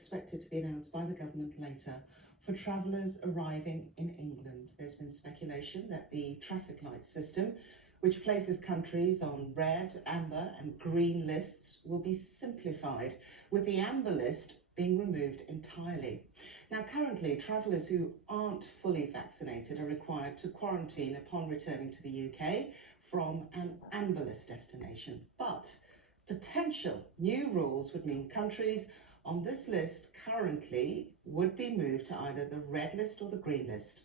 expected to be announced by the government later for travellers arriving in England. There's been speculation that the traffic light system, which places countries on red, amber and green lists, will be simplified, with the amber list being removed entirely. Now, currently, travellers who aren't fully vaccinated are required to quarantine upon returning to the UK from an amber list destination. But potential new rules would mean countries on this list currently would be moved to either the red list or the green list.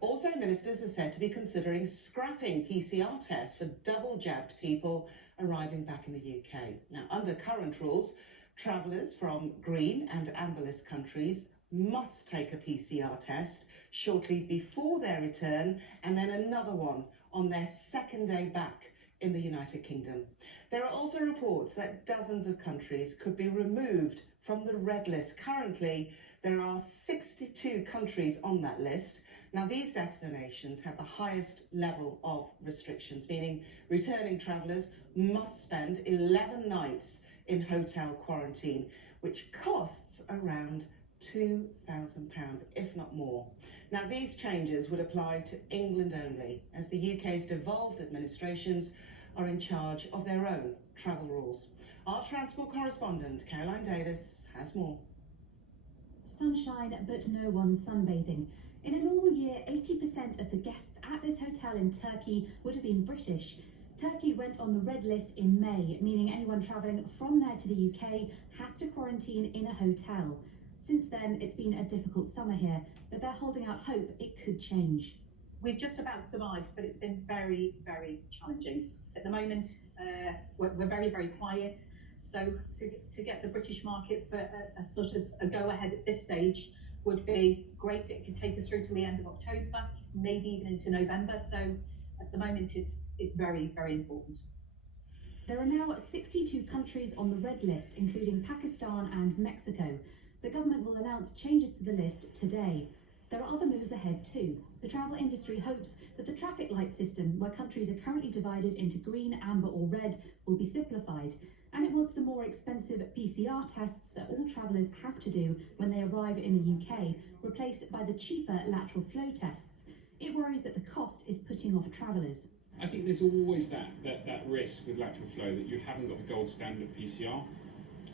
Also, ministers are said to be considering scrapping PCR tests for double-jabbed people arriving back in the UK. Now, under current rules, travellers from green and amber list countries must take a PCR test shortly before their return, and then another one on their second day back in the United Kingdom. There are also reports that dozens of countries could be removed from the red list. Currently, there are 62 countries on that list. Now, these destinations have the highest level of restrictions, meaning returning travellers must spend 11 nights in hotel quarantine, which costs around £2,000, if not more. Now, these changes would apply to England only, as the UK's devolved administrations are in charge of their own travel rules. Our transport correspondent, Caroline Davis, has more. Sunshine, but no one sunbathing. In a normal year, 80% of the guests at this hotel in Turkey would have been British. Turkey went on the red list in May, meaning anyone travelling from there to the UK has to quarantine in a hotel. Since then, it's been a difficult summer here, but they're holding out hope it could change. We've just about survived, but it's been very, very challenging. At the moment, we're very, very quiet. So to get the British market for a sort of a go-ahead at this stage would be great. It could take us through to the end of October, maybe even into November. So at the moment, it's very, very important. There are now 62 countries on the red list, including Pakistan and Mexico. The government will announce changes to the list today. There are other moves ahead too. The travel industry hopes that the traffic light system, where countries are currently divided into green, amber or red, will be simplified. And it wants the more expensive PCR tests that all travellers have to do when they arrive in the UK, replaced by the cheaper lateral flow tests. It worries that the cost is putting off travellers. I think there's always that risk with lateral flow that you haven't got the gold standard of PCR.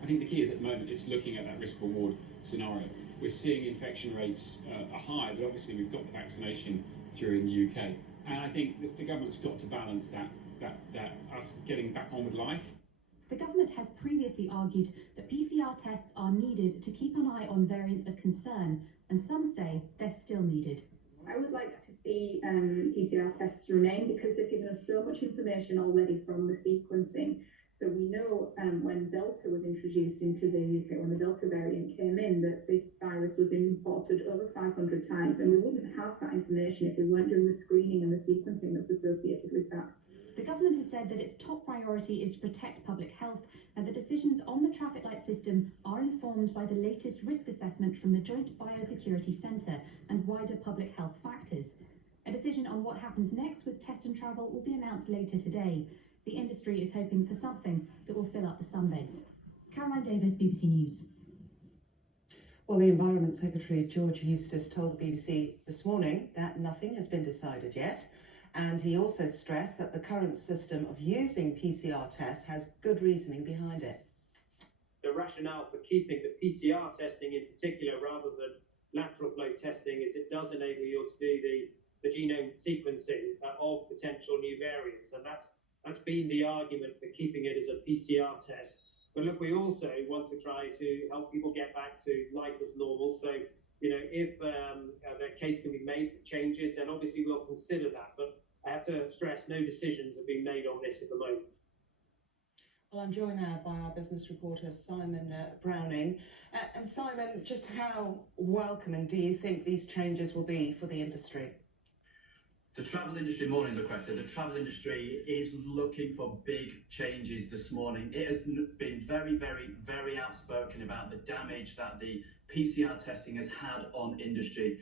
I think the key is at the moment it's looking at that risk-reward scenario. We're seeing infection rates are high, but obviously we've got the vaccination through in the UK. And I think that the government's got to balance that us getting back on with life. The government has previously argued that PCR tests are needed to keep an eye on variants of concern, and some say they're still needed. I would like to see PCR tests remain because they've given us so much information already from the sequencing. So we know when Delta was introduced into the UK, when the Delta variant came in, that this virus was imported over 500 times, and we wouldn't have that information if we weren't doing the screening and the sequencing that's associated with that. The government has said that its top priority is to protect public health, and the decisions on the traffic light system are informed by the latest risk assessment from the Joint Biosecurity Centre and wider public health factors. A decision on what happens next with test and travel will be announced later today. The industry is hoping for something that will fill up the sunbeds. Caroline Davis, BBC News. Well, the Environment Secretary, George Eustice, told the BBC this morning that nothing has been decided yet. And he also stressed that the current system of using PCR tests has good reasoning behind it. The rationale for keeping the PCR testing in particular rather than lateral flow testing is it does enable you to do the genome sequencing of potential new variants. And that's been the argument for keeping it as a PCR test. But look, we also want to try to help people get back to life as normal. So, you know, if their case can be made for changes, then obviously we'll consider that. But I have to stress, no decisions have been made on this at the moment. Well, I'm joined now by our business reporter, Simon Browning. And Simon, just how welcoming do you think these changes will be for the industry? The travel industry, morning, Lucretta. The travel industry is looking for big changes this morning. It has been very, very, very outspoken about the damage that the PCR testing has had on industry.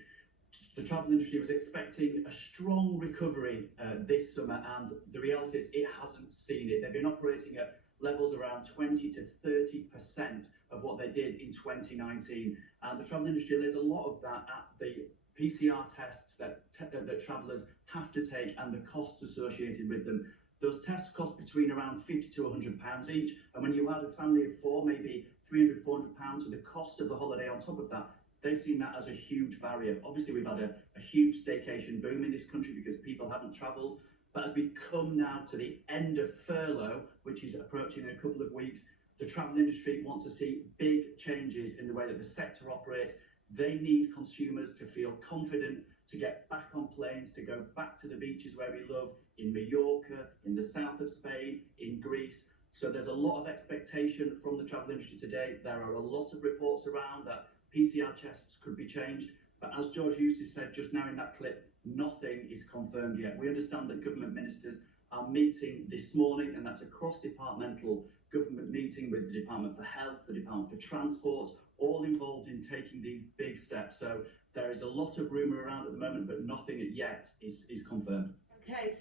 The travel industry was expecting a strong recovery this summer, and the reality is it hasn't seen it. They've been operating at levels around 20 to 30% of what they did in 2019. And the travel industry, there's a lot of that at the PCR tests that travellers have to take and the costs associated with them. Those tests cost between around £50 to £100 each, and when you add a family of four, maybe £300, £400 for the cost of the holiday on top of that, they've seen that as a huge barrier. Obviously, we've had a huge staycation boom in this country because people haven't travelled, but as we come now to the end of furlough, which is approaching in a couple of weeks, the travel industry wants to see big changes in the way that the sector operates. They need consumers to feel confident to get back on planes, to go back to the beaches where we love, in Mallorca, in the south of Spain, in Greece. So there's a lot of expectation from the travel industry today. There are a lot of reports around that PCR tests could be changed. But as George Eustace said just now in that clip, nothing is confirmed yet. We understand that government ministers are meeting this morning, and that's a cross-departmental government meeting with the Department for Health, the Department for Transport, all involved in taking these big steps. So there is a lot of rumour around at the moment, but nothing yet is confirmed. Okay.